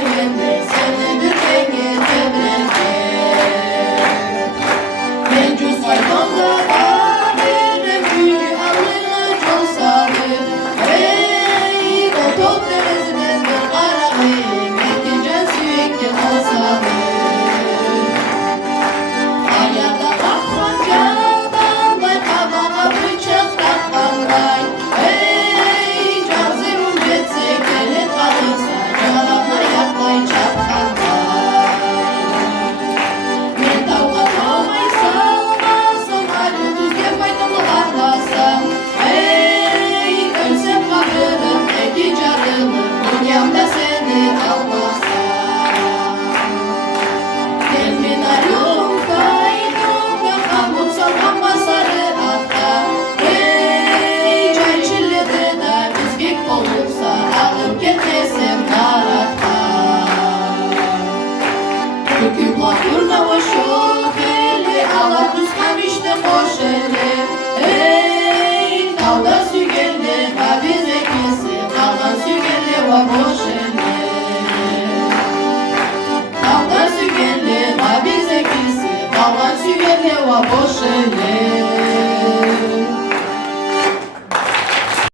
dergende seni bir rengi tebreke. Mencus faytonda ağabeyde büyü alını çok sarı. Hey, otot denizinin bir arağı, getireceğiz sürekli olsalı. Ayada bakmacadan bay kabana bıçak takman bay. Hey, cazim geçse gelin alırsa calana yaklay çatkan bay. Men tavga tavmaysa olmazsın acı tuzge faydalı arlasam. Hey, ölsem kalırım eki canımı dünyamda seni almasam. Gelmin arım kaydımda kamut sallanma sarı atta. Hey, çay çilledi de üzgek olursa alıp getesem naratta. Kökü bakırma